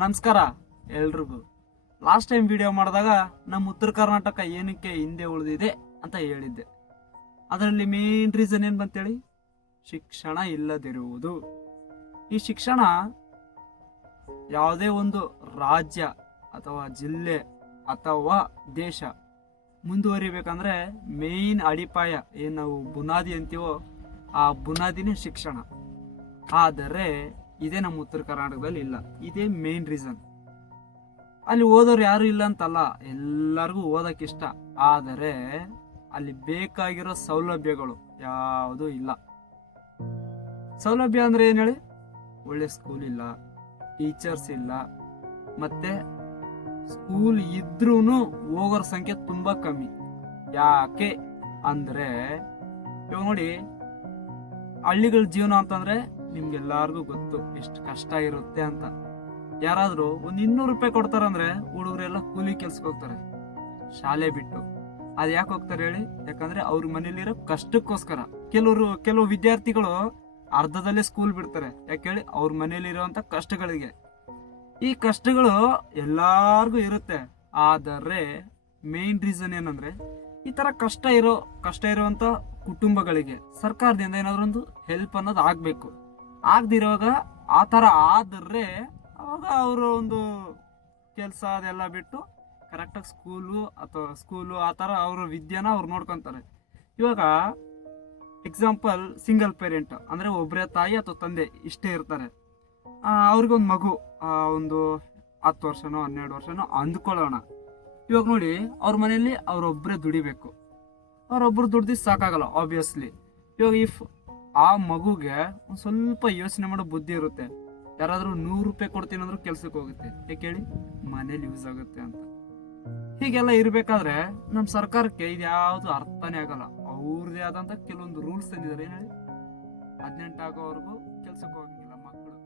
ನಮಸ್ಕಾರ ಎಲ್ರಿಗೂ. Last time video ಮಾಡಿದಾಗ ನಮ್ಮ ಉತ್ತರ ಕರ್ನಾಟಕ ಏನಕ್ಕೆ ಹಿಂದೆ ಉಳಿದಿದೆ ಅಂತ ಹೇಳಿದ್ದೆ. ಅದರಲ್ಲಿ ಮೇನ್ ರೀಸನ್ ಏನು ಬಂತೇಳಿ, ಶಿಕ್ಷಣ ಇಲ್ಲದಿರುವುದು. ಈ ಶಿಕ್ಷಣ ಯಾವುದೇ ಒಂದು ರಾಜ್ಯ ಅಥವಾ ಜಿಲ್ಲೆ ಅಥವಾ ದೇಶ ಮುಂದುವರಿಬೇಕಂದ್ರೆ ಮೇನ್ ಅಡಿಪಾಯ ಏನು ನಾವು ಬುನಾದಿ ಅಂತೀವೋ ಆ ಬುನಾದಿನೇ ಶಿಕ್ಷಣ. ಆದರೆ ಇದೇ ನಮ್ಮ ಉತ್ತರ ಕರ್ನಾಟಕದಲ್ಲಿ ಇಲ್ಲ. ಇದೇ ಮೇನ್ ರೀಸನ್. ಅಲ್ಲಿ ಓದೋರು ಯಾರು ಇಲ್ಲ ಅಂತಲ್ಲ, ಎಲ್ಲರಿಗೂ ಓದಕ್ಕೆ ಇಷ್ಟ. ಆದರೆ ಅಲ್ಲಿ ಬೇಕಾಗಿರೋ ಸೌಲಭ್ಯಗಳು ಯಾವುದೂ ಇಲ್ಲ. ಸೌಲಭ್ಯ ಅಂದ್ರೆ ಏನು ಹೇಳಿ, ಒಳ್ಳೆ ಸ್ಕೂಲ್ ಇಲ್ಲ, ಟೀಚರ್ಸ್ ಇಲ್ಲ, ಮತ್ತೆ ಸ್ಕೂಲ್ ಇದ್ರೂ ಹೋಗೋರ ಸಂಖ್ಯೆ ತುಂಬಾ ಕಮ್ಮಿ. ಯಾಕೆ ಅಂದ್ರೆ ಇವಾಗ ನೋಡಿ, ಹಳ್ಳಿಗಳ ಜೀವನ ಅಂತಂದ್ರೆ ನಿಮ್ಗೆಲ್ಲಾರ್ಗು ಗೊತ್ತು ಎಷ್ಟು ಕಷ್ಟ ಇರುತ್ತೆ ಅಂತ. ಯಾರಾದ್ರೂ ಒಂದ್ 200 ರೂಪಾಯಿ ಕೊಡ್ತಾರಂದ್ರೆ ಹುಡುಗರೆಲ್ಲ ಕೂಲಿ ಕೆಲ್ಸಕ್ಕೆ ಹೋಗ್ತಾರೆ ಶಾಲೆ ಬಿಟ್ಟು. ಅದ್ ಯಾಕೆ ಹೋಗ್ತಾರೆ ಹೇಳಿ? ಯಾಕಂದ್ರೆ ಅವ್ರ ಮನೇಲಿರೋ ಕಷ್ಟಕ್ಕೋಸ್ಕರ. ಕೆಲವು ವಿದ್ಯಾರ್ಥಿಗಳು ಅರ್ಧದಲ್ಲೇ ಸ್ಕೂಲ್ ಬಿಡ್ತಾರೆ. ಯಾಕೆ ಹೇಳಿ? ಅವ್ರ ಮನೇಲಿರುವಂತ ಕಷ್ಟಗಳಿಗೆ. ಈ ಕಷ್ಟಗಳು ಎಲ್ಲಾರ್ಗು ಇರುತ್ತೆ. ಆದರೆ ಮೇನ್ ರೀಸನ್ ಏನಂದ್ರೆ, ಈ ತರ ಕಷ್ಟ ಇರುವಂತ ಕುಟುಂಬಗಳಿಗೆ ಸರ್ಕಾರದಿಂದ ಏನಾದ್ರು ಒಂದು ಹೆಲ್ಪ್ ಅನ್ನೋದು ಆಗ್ಬೇಕು. ಆಗದಿರುವಾಗ ಆ ತರ ಆದ್ರೆ ಅವಾಗ ಅವರು ಒಂದು ಕೆಲಸ ಅದೆಲ್ಲ ಬಿಟ್ಟು ಕರೆಕ್ಟಾಗಿ ಸ್ಕೂಲು ಆ ತರ ಅವ್ರ ವಿದ್ಯೆನ ಅವ್ರು ನೋಡ್ಕೊಂತಾರೆ. ಇವಾಗ ಎಕ್ಸಾಂಪಲ್, ಸಿಂಗಲ್ ಪೇರೆಂಟ್ ಅಂದ್ರೆ ಒಬ್ಬರೇ ತಾಯಿ ಅಥವಾ ತಂದೆ ಇಷ್ಟೇ ಇರ್ತಾರೆ. ಅವ್ರಿಗೊಂದು ಮಗು ಒಂದು 10 ವರ್ಷನೋ 12 ವರ್ಷನೋ ಅಂದ್ಕೊಳ್ಳೋಣ. ಇವಾಗ ನೋಡಿ, ಅವ್ರ ಮನೆಯಲ್ಲಿ ಅವ್ರೊಬ್ಬರೇ ದುಡಿಬೇಕು. ಅವ್ರೊಬ್ರು ದುಡ್ದು ಸಾಕಾಗಲ್ಲ ಆಬ್ವಿಯಸ್ಲಿ. ಇವಾಗ ಆ ಮಗುಗೆ ಒಂದು ಸ್ವಲ್ಪ ಯೋಚನೆ ಮಾಡೋ ಬುದ್ಧಿ ಇರುತ್ತೆ. ಯಾರಾದ್ರೂ 100 ರೂಪಾಯಿ ಕೊಡ್ತೀನಿ ಅಂದ್ರೂ ಕೆಲ್ಸಕ್ಕೆ ಹೋಗುತ್ತೆ. ಯಾಕೆ ಹೇಳಿ? ಮನೇಲಿ ಯೂಸ್ ಆಗುತ್ತೆ ಅಂತ. ಹೀಗೆಲ್ಲ ಇರ್ಬೇಕಾದ್ರೆ ನಮ್ಮ ಸರ್ಕಾರಕ್ಕೆ ಇದ್ಯಾವುದು ಅರ್ಥನೇ ಆಗಲ್ಲ. ಅವ್ರದೇ ಆದಂತ ಕೆಲವೊಂದು ರೂಲ್ಸ್ ತಂದಿದ್ದಾರೆ. ಏನ್ ಹೇಳಿ? 18 ಆಗೋವರೆಗೂ ಕೆಲ್ಸಕ್ಕೆ ಹೋಗಂಗಿಲ್ಲ ಮಕ್ಕಳು.